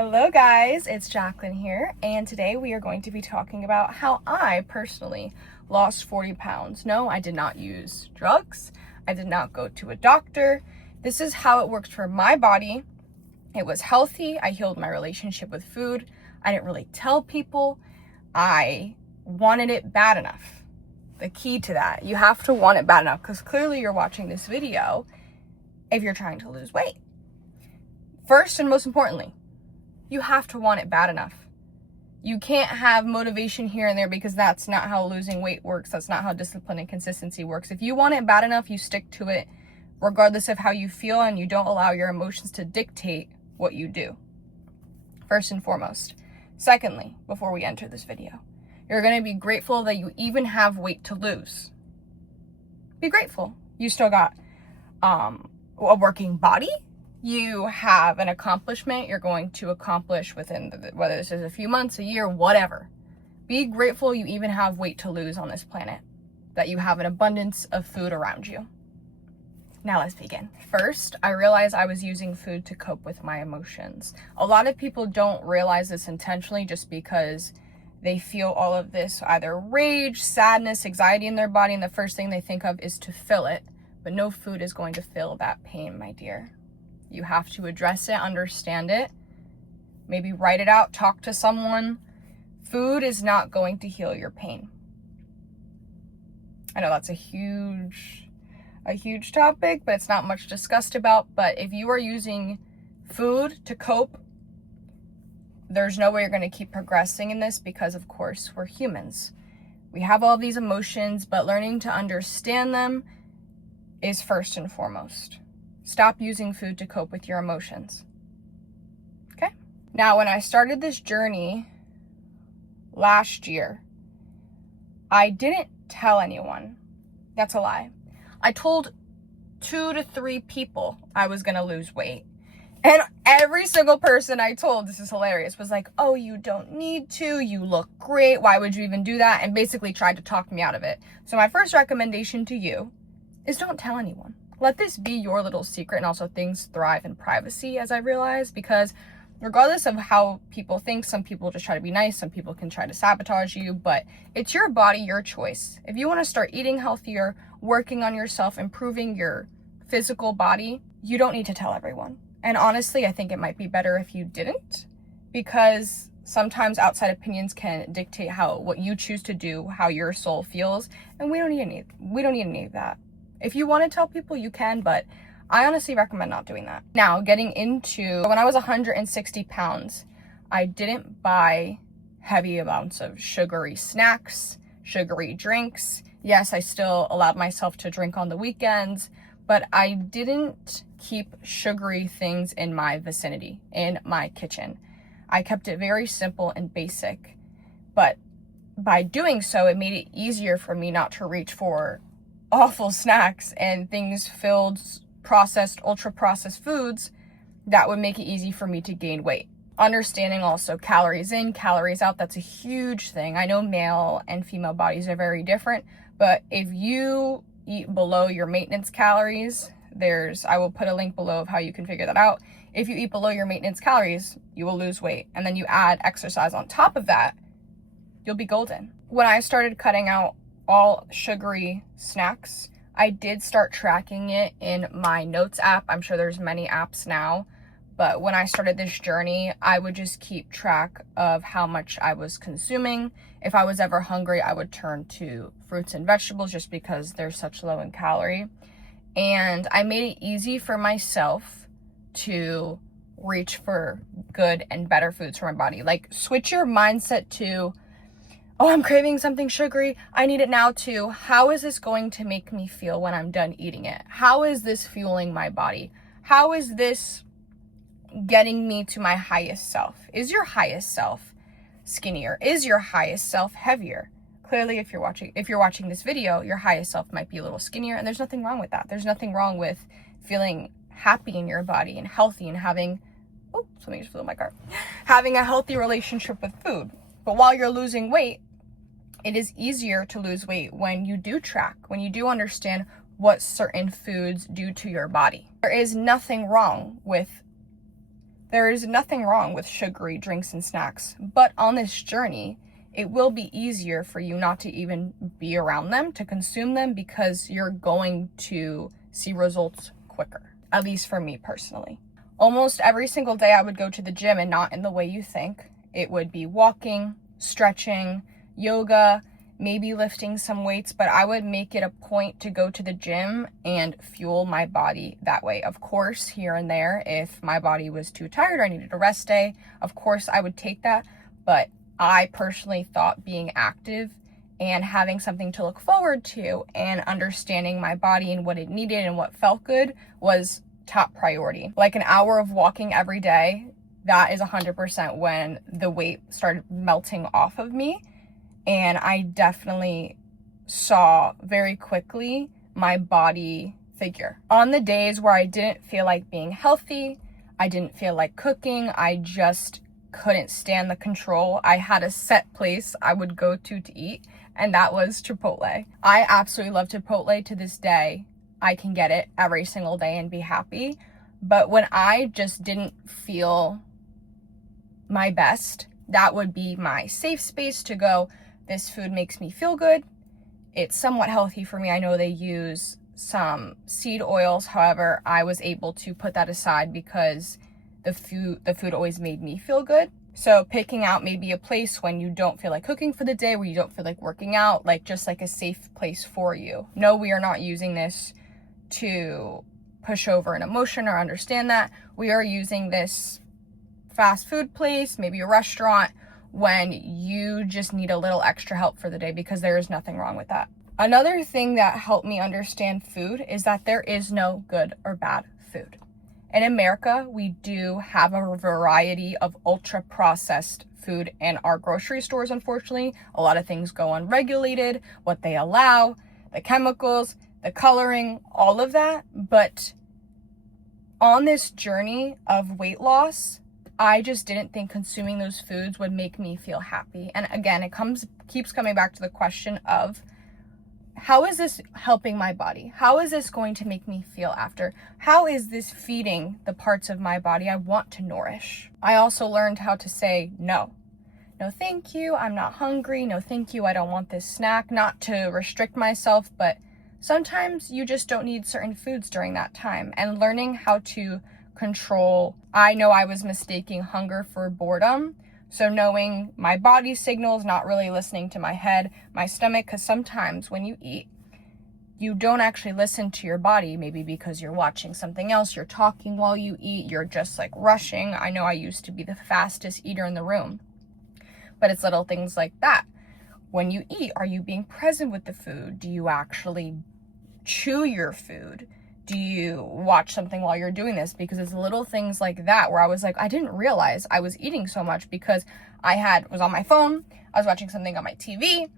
Hello guys, it's Jacklyn here, and today we are going to be talking about how I personally lost 40 pounds. No, I did not use drugs. I did not go to a doctor. This is how it worked for my body. It was healthy. I healed my relationship with food. I didn't really tell people. I wanted it bad enough. The key to that, you have to want it bad enough, because clearly you're watching this video if you're trying to lose weight. First and most importantly, you have to want it bad enough. You can't have motivation here and there, because that's not how losing weight works. That's not how discipline and consistency works. If you want it bad enough, you stick to it regardless of how you feel, and you don't allow your emotions to dictate what you do. First and foremost. Secondly, before we enter this video, you're going to be grateful that you even have weight to lose. Be grateful. You still got a working body. You have an accomplishment you're going to accomplish within, whether this is a few months, a year, whatever. Be grateful you even have weight to lose on this planet, that you have an abundance of food around you. Now let's begin. First, I realized I was using food to cope with my emotions. A lot of people don't realize this intentionally, just because they feel all of this either rage, sadness, anxiety in their body, and the first thing they think of is to fill it. But no food is going to fill that pain, my dear. You have to address it, understand it, maybe write it out, talk to someone. Food is not going to heal your pain. I know that's a huge topic, but it's not much discussed about. But if you are using food to cope, there's no way you're going to keep progressing in this, because of course we're humans. We have all these emotions, but learning to understand them is first and foremost. Stop using food to cope with your emotions. Okay? Now, when I started this journey last year, I didn't tell anyone. That's a lie. I told 2 to 3 people I was going to lose weight. And every single person I told, this is hilarious, was like, oh, you don't need to. You look great. Why would you even do that? And basically tried to talk me out of it. So my first recommendation to you is don't tell anyone. Let this be your little secret, and also things thrive in privacy, as I realized, because regardless of how people think, some people just try to be nice, some people can try to sabotage you, but it's your body, your choice. If you want to start eating healthier, working on yourself, improving your physical body, you don't need to tell everyone. And honestly, I think it might be better if you didn't, because sometimes outside opinions can dictate what you choose to do, how your soul feels, and we don't need any of that. If you want to tell people, you can, but I honestly recommend not doing that. Now, getting into when I was 160 pounds, I didn't buy heavy amounts of sugary snacks, sugary drinks. Yes, I still allowed myself to drink on the weekends, but I didn't keep sugary things in my vicinity, in my kitchen. I kept it very simple and basic, but by doing so, it made it easier for me not to reach for awful snacks and things filled, processed, ultra processed foods that would make it easy for me to gain weight. Understanding also calories in, calories out, that's a huge thing. I know male and female bodies are very different, but if you eat below your maintenance calories, I will put a link below of how you can figure that out. If you eat below your maintenance calories, you will lose weight. And then you add exercise on top of that, you'll be golden. When I started cutting out all sugary snacks, I did start tracking it in my notes app. I'm sure there's many apps now, but when I started this journey, I would just keep track of how much I was consuming. If I was ever hungry, I would turn to fruits and vegetables, just because they're such low in calorie. And I made it easy for myself to reach for good and better foods for my body. Like, switch your mindset to, oh, I'm craving something sugary, I need it now, to how is this going to make me feel when I'm done eating it? How is this fueling my body? How is this getting me to my highest self? Is your highest self skinnier? Is your highest self heavier? Clearly, if you're watching this video, your highest self might be a little skinnier, and there's nothing wrong with that. There's nothing wrong with feeling happy in your body and healthy and having, oh, something just flew in my car, having a healthy relationship with food. But while you're losing weight, it is easier to lose weight when you do track, when you do understand what certain foods do to your body. There is nothing wrong with There is nothing wrong with sugary drinks and snacks, but on this journey, it will be easier for you not to even be around them, to consume them, because you're going to see results quicker, at least for me personally. Almost every single day I would go to the gym, and not in the way you think. It would be walking, stretching, yoga, maybe lifting some weights, but I would make it a point to go to the gym and fuel my body that way. Of course, here and there, if my body was too tired or I needed a rest day, of course I would take that. But I personally thought being active and having something to look forward to and understanding my body and what it needed and what felt good was top priority. Like an hour of walking every day, that is 100% when the weight started melting off of me. And I definitely saw very quickly my body figure. On the days where I didn't feel like being healthy, I didn't feel like cooking, I just couldn't stand the control, I had a set place I would go to eat, and that was Chipotle. I absolutely love Chipotle to this day. I can get it every single day and be happy. But when I just didn't feel my best, that would be my safe space to go, this food makes me feel good. It's somewhat healthy for me. I know they use some seed oils. However, I was able to put that aside because the food always made me feel good. So picking out maybe a place when you don't feel like cooking for the day, where you don't feel like working out, like just like a safe place for you. No, we are not using this to push over an emotion or understand that. We are using this fast food place, maybe a restaurant, when you just need a little extra help for the day, because there is nothing wrong with that. Another thing that helped me understand food is that there is no good or bad food. In America, we do have a variety of ultra processed food in our grocery stores, unfortunately. A lot of things go unregulated, what they allow, the chemicals, the coloring, all of that. But on this journey of weight loss, I just didn't think consuming those foods would make me feel happy. And again, it keeps coming back to the question of, how is this helping my body? How is this going to make me feel after? How is this feeding the parts of my body I want to nourish? I also learned how to say no. No, thank you, I'm not hungry. No, thank you, I don't want this snack. Not to restrict myself, but sometimes you just don't need certain foods during that time. And learning how to control. I know I was mistaking hunger for boredom. So knowing my body signals, not really listening to my head, my stomach, because sometimes when you eat, you don't actually listen to your body, maybe because you're watching something else, you're talking while you eat, you're just like rushing. I know I used to be the fastest eater in the room, but it's little things like that. When you eat, are you being present with the food? Do you actually chew your food? Do you watch something while you're doing this? Because it's little things like that where I was like, I didn't realize I was eating so much because I was on my phone, I was watching something on my TV,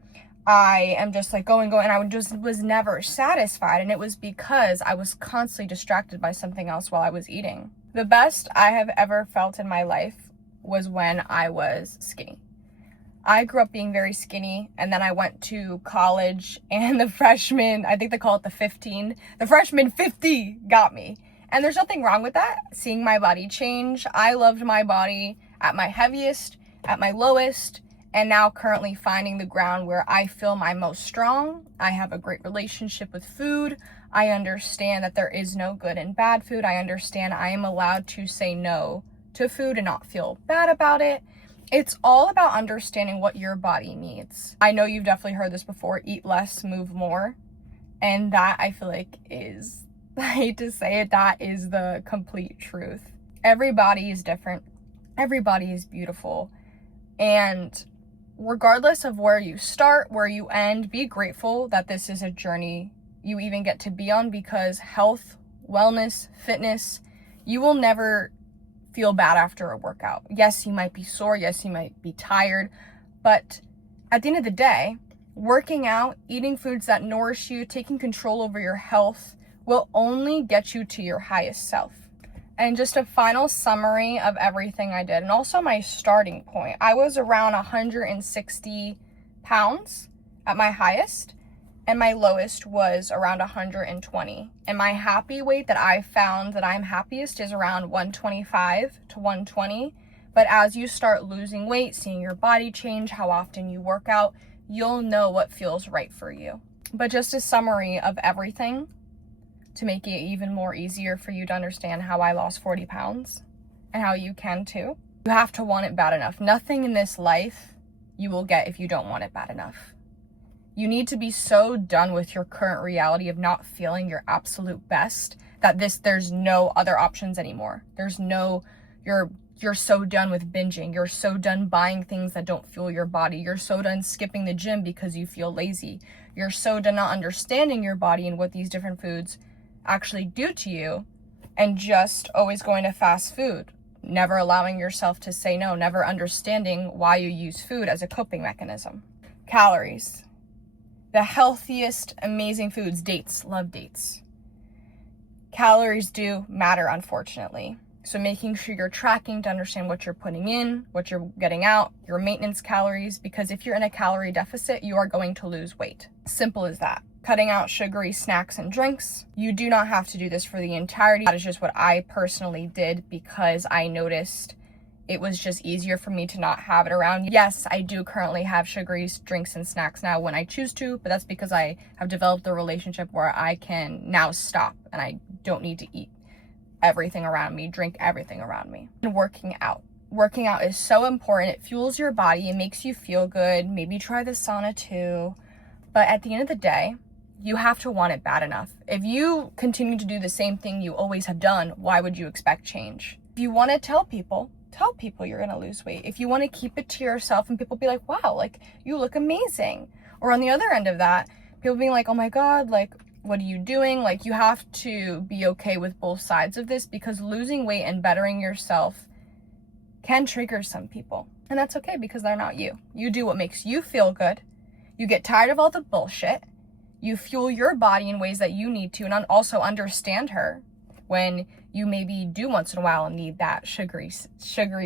I am just like going, and I was never satisfied. And it was because I was constantly distracted by something else while I was eating. The best I have ever felt in my life was when I was skinny. I grew up being very skinny, and then I went to college, and the freshman, I think they call it the 15, the freshman 50 got me. And there's nothing wrong with that, seeing my body change. I loved my body at my heaviest, at my lowest, and now currently finding the ground where I feel my most strong. I have a great relationship with food. I understand that there is no good and bad food. I understand I am allowed to say no to food and not feel bad about it. It's all about understanding what your body needs. I know you've definitely heard this before, eat less, move more. And that, I feel like, is, I hate to say it, that is the complete truth. Every body is different. Every body is beautiful. And regardless of where you start, where you end, be grateful that this is a journey you even get to be on, because health, wellness, fitness, you will never feel bad after a workout. Yes, you might be sore. Yes, you might be tired. But at the end of the day, working out, eating foods that nourish you, taking control over your health will only get you to your highest self. And just a final summary of everything I did, and also my starting point. I was around 160 pounds at my highest. and my lowest was around 120. And my happy weight that I found that I'm happiest is around 125 to 120. But as you start losing weight, seeing your body change, how often you work out, you'll know what feels right for you. But just a summary of everything to make it even more easier for you to understand how I lost 40 pounds and how you can too. You have to want it bad enough. Nothing in this life you will get if you don't want it bad enough. You need to be so done with your current reality of not feeling your absolute best that there's no other options anymore. You're so done with binging. You're so done buying things that don't fuel your body. You're so done skipping the gym because you feel lazy. You're so done not understanding your body and what these different foods actually do to you, and just always going to fast food, never allowing yourself to say no, never understanding why you use food as a coping mechanism. Calories. The healthiest, amazing foods. Dates. Love dates. Calories do matter, unfortunately. So making sure you're tracking to understand what you're putting in, what you're getting out, your maintenance calories, because if you're in a calorie deficit, you are going to lose weight. Simple as that. Cutting out sugary snacks and drinks. You do not have to do this for the entirety. That is just what I personally did because I noticed it was just easier for me to not have it around. Yes, I do currently have sugary drinks and snacks now when I choose to, but that's because I have developed a relationship where I can now stop and I don't need to eat everything around me, drink everything around me. And working out. Working out is so important. It fuels your body. It makes you feel good. Maybe try the sauna too. But at the end of the day, you have to want it bad enough. If you continue to do the same thing you always have done, why would you expect change? If you want to tell people you're going to lose weight. If you want to keep it to yourself and people be like, wow, like you look amazing. Or on the other end of that, people being like, oh my God, like, what are you doing? Like, you have to be okay with both sides of this because losing weight and bettering yourself can trigger some people. And that's okay because they're not you. You do what makes you feel good. You get tired of all the bullshit. You fuel your body in ways that you need to, and also understand her when you maybe do once in a while need that sugary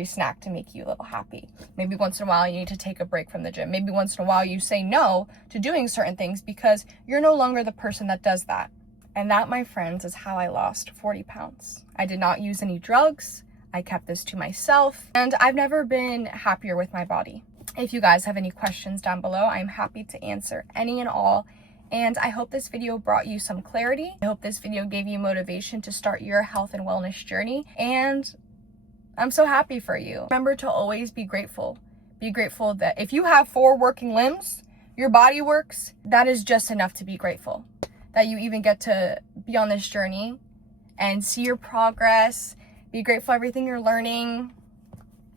snack to make you a little happy. Maybe once in a while you need to take a break from the gym. Maybe once in a while you say no to doing certain things because you're no longer the person that does that. And that, my friends, is how I lost 40 pounds. I did not use any drugs. I kept this to myself, and I've never been happier with my body. If you guys have any questions down below, I'm happy to answer any and all. And I hope this video brought you some clarity. I hope this video gave you motivation to start your health and wellness journey. And I'm so happy for you. Remember to always be grateful. Be grateful that if you have 4 working limbs, your body works, that is just enough to be grateful. That you even get to be on this journey and see your progress. Be grateful for everything you're learning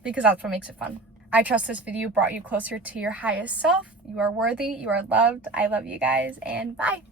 because that's what makes it fun. I trust this video brought you closer to your highest self. You are worthy. You are loved. I love you guys, and bye.